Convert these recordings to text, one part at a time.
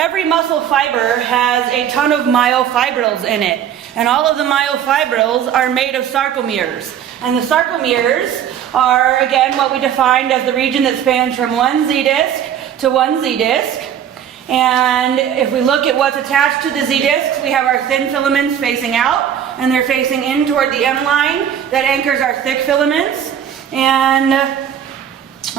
every muscle fiber has a ton of myofibrils in it. And all of the myofibrils are made of sarcomeres. And the sarcomeres are, again, what we defined as the region that spans from one Z disc to one Z disc. And if we look at what's attached to the Z discs, we have our thin filaments facing out, and they're facing in toward the M line that anchors our thick filaments. And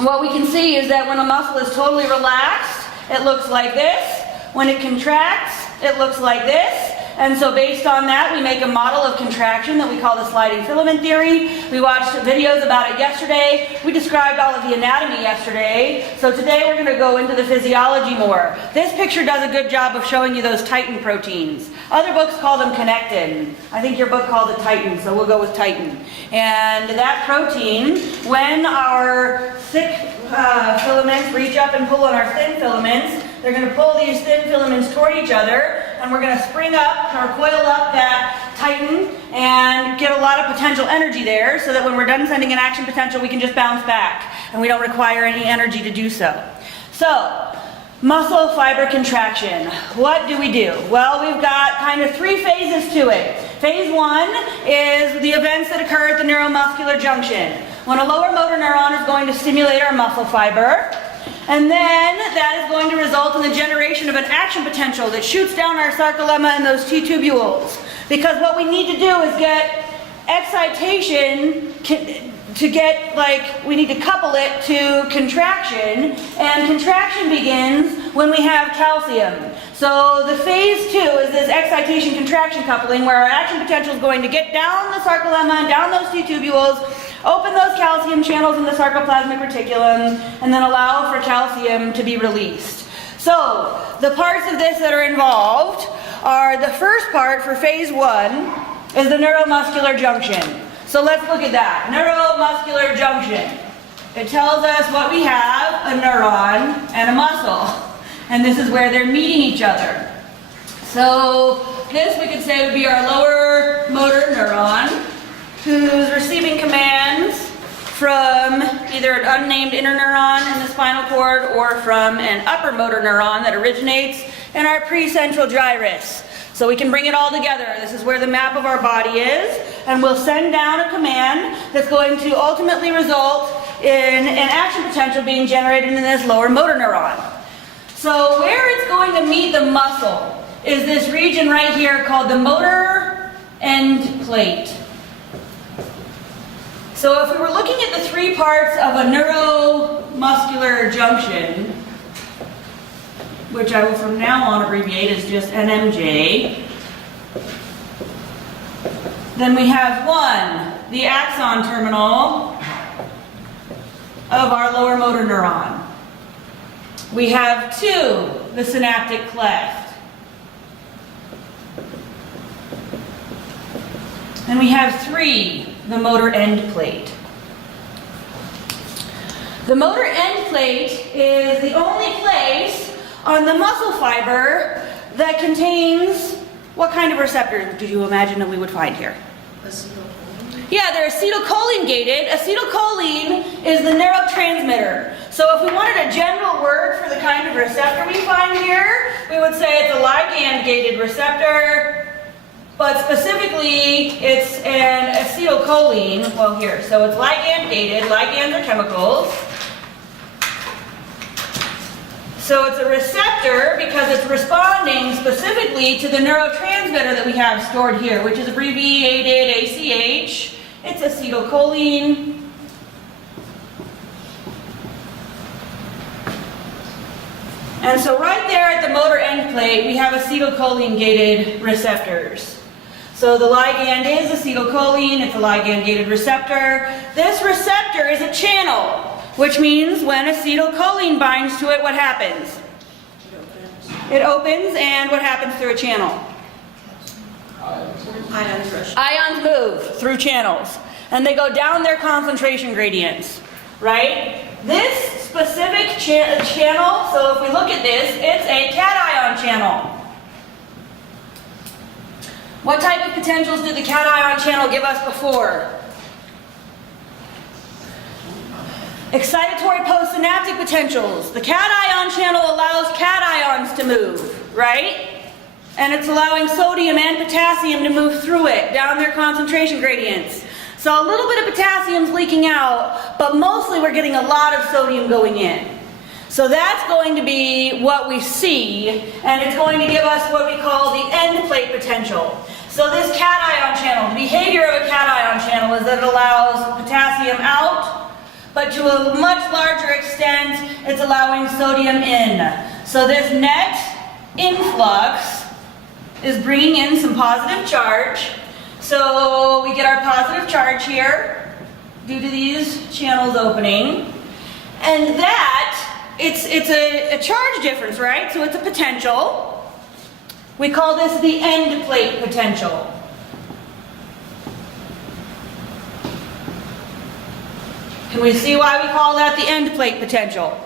what we can see is that when a muscle is totally relaxed, it looks like this. When it contracts, it looks like this. And so based on that, we make a model of contraction that we call the sliding filament theory. We watched videos about it yesterday. We described all of the anatomy yesterday. So today we're going to go into the physiology more. This picture does a good job of showing you those titin proteins. Other books call them connectin. I think your book called it titin, so we'll go with titin. And that protein, when our thick filaments reach up and pull on our thin filaments, they're going to pull these thin filaments toward each other, and we're going to spring up or coil up that titin and get a lot of potential energy there so that when we're done sending an action potential, we can just bounce back and we don't require any energy to do so. So, muscle fiber contraction. What do we do? Well, we've got kind of three phases to it. Phase one is the events that occur at the neuromuscular junction, when a lower motor neuron is going to stimulate our muscle fiber. And then that is going to result in the generation of an action potential that shoots down our sarcolemma and those T-tubules. Because what we need to do is get excitation we need to couple it to contraction, and contraction begins when we have calcium. So the phase two is this excitation contraction coupling where our action potential is going to get down the sarcolemma and down those T-tubules, open those calcium channels in the sarcoplasmic reticulum, and then allow for calcium to be released. So the parts of this that are involved are, the first part for phase one is the neuromuscular junction. So let's look at that. Neuromuscular junction. It tells us what we have, a neuron and a muscle. And this is where they're meeting each other. So this we could say would be our lower motor neuron, who's receiving commands from either an unnamed interneuron in the spinal cord or from an upper motor neuron that originates in our precentral gyrus. So we can bring it all together. This is where the map of our body is, and we'll send down a command that's going to ultimately result in an action potential being generated in this lower motor neuron. So where it's going to meet the muscle is this region right here called the motor end plate. So if we were looking at the three parts of a neuromuscular junction, which I will from now on abbreviate as just NMJ, then we have one, the axon terminal of our lower motor neuron. We have two, the synaptic cleft. And we have three, the motor end plate. The motor end plate is the only place on the muscle fiber that contains what kind of receptors do you imagine that we would find here? Acetylcholine? Yeah, they're acetylcholine gated. Acetylcholine is the neurotransmitter. So if we wanted a general word for the kind of receptor we find here, we would say it's a ligand gated receptor, but specifically it's an acetylcholine. Well, here, so it's ligand gated. Ligands are chemicals. So it's a receptor because it's responding specifically to the neurotransmitter that we have stored here, which is abbreviated ACH. It's acetylcholine. And so right there at the motor end plate, we have acetylcholine-gated receptors. So the ligand is acetylcholine, it's a ligand-gated receptor. This receptor is a channel, which means when acetylcholine binds to it, what happens? It opens, and what happens through a channel? Ions rush. Ions move through channels, and they go down their concentration gradients, right? This specific channel, so if we look at this, it's a cation channel. What type of potentials did the cation channel give us before? Excitatory postsynaptic potentials. The cation channel allows cations to move, right? And it's allowing sodium and potassium to move through it, down their concentration gradients. So a little bit of potassium's leaking out, but mostly we're getting a lot of sodium going in. So that's going to be what we see, and it's going to give us what we call the end plate potential. So this cation channel, the behavior of a cation channel is that it allows potassium out, but to a much larger extent, it's allowing sodium in. So this net influx is bringing in some positive charge. So we get our positive charge here due to these channels opening. And that, it's a charge difference, right? So it's a potential. We call this the end plate potential. Can we see why we call that the end plate potential?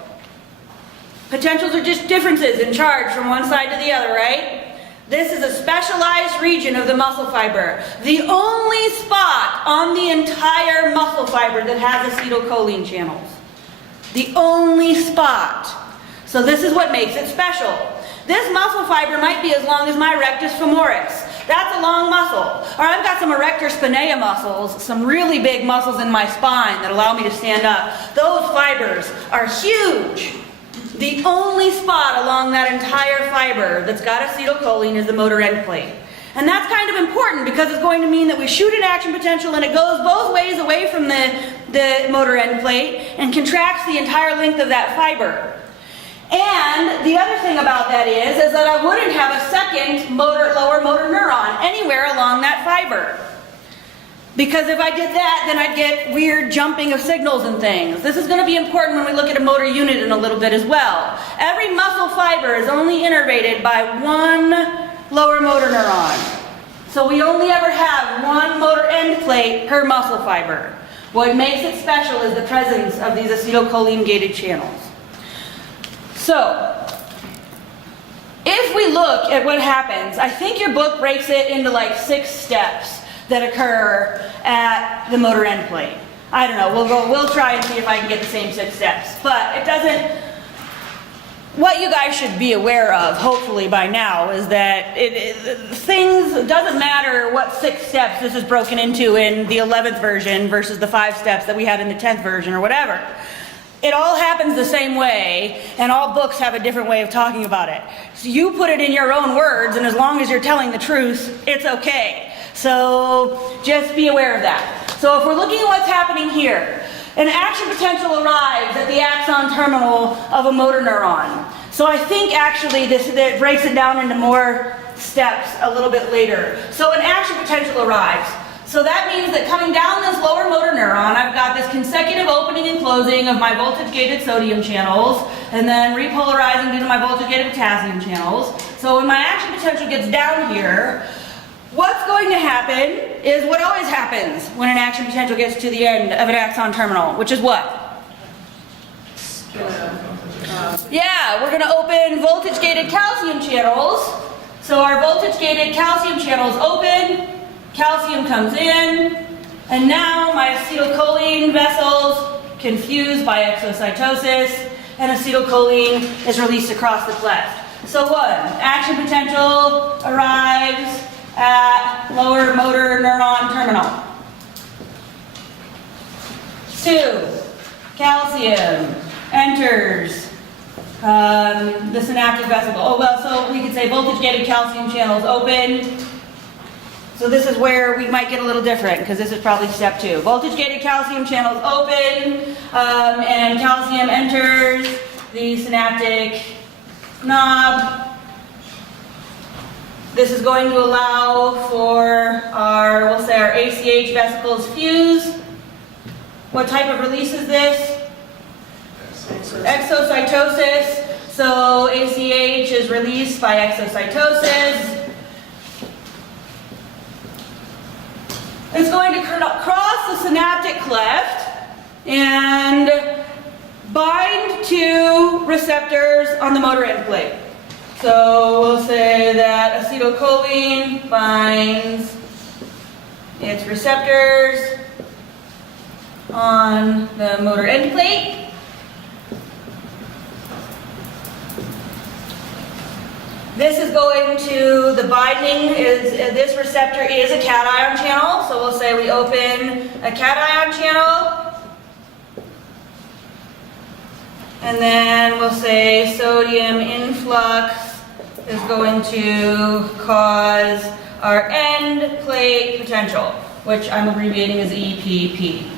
Potentials are just differences in charge from one side to the other, right? This is a specialized region of the muscle fiber. The only spot on the entire muscle fiber that has acetylcholine channels. The only spot. So this is what makes it special. This muscle fiber might be as long as my rectus femoris. That's a long muscle. Or I've got some erector spinaea muscles, some really big muscles in my spine that allow me to stand up. Those fibers are huge. The only spot along that entire fiber that's got acetylcholine is the motor end plate. And that's kind of important because it's going to mean that we shoot an action potential and it goes both ways away from the motor end plate and contracts the entire length of that fiber. And the other thing about that is that I wouldn't have a second lower motor neuron anywhere along that fiber. Because if I did that, then I'd get weird jumping of signals and things. This is going to be important when we look at a motor unit in a little bit as well. Every muscle fiber is only innervated by one lower motor neuron. So we only ever have one motor end plate per muscle fiber. What makes it special is the presence of these acetylcholine-gated channels. So, if we look at what happens, I think your book breaks it into like 6 steps that occur at the motor end plate. I don't know, we'll try and see if I can get the same 6 steps. But it doesn't, what you guys should be aware of, hopefully by now, is that it doesn't matter what 6 steps this is broken into in the 11th version versus the 5 steps that we had in the 10th version or whatever. It all happens the same way, and all books have a different way of talking about it. So you put it in your own words, and as long as you're telling the truth, it's okay. So just be aware of that. So if we're looking at what's happening here, an action potential arrives at the axon terminal of a motor neuron. So I think actually that breaks it down into more steps a little bit later. So an action potential arrives. So that means that coming down this lower motor neuron, I've got this consecutive opening and closing of my voltage-gated sodium channels, and then repolarizing due to my voltage-gated potassium channels. So when my action potential gets down here, what's going to happen is what always happens when an action potential gets to the end of an axon terminal, which is what? Yeah, we're going to open voltage-gated calcium channels. So our voltage-gated calcium channels open. Calcium comes in, and now my acetylcholine vessels can fuse by exocytosis, and acetylcholine is released across the cleft. So 1, action potential arrives at lower motor neuron terminal. 2, calcium enters the synaptic vesicle. Oh well, so we could say voltage-gated calcium channels open. So this is where we might get a little different, because this is probably step 2. Voltage-gated calcium channels open, and calcium enters the synaptic knob. This is going to allow for our, we'll say our ACH vesicles fuse. What type of release is this? Exocytosis. So ACH is released by exocytosis. It's going to cross the synaptic cleft and bind to receptors on the motor end plate. So we'll say that acetylcholine binds its receptors on the motor end plate. This is going to, the binding is, this receptor is a cation channel, so we'll say we open a cation channel, and then we'll say sodium influx is going to cause our end plate potential, which I'm abbreviating as EPP.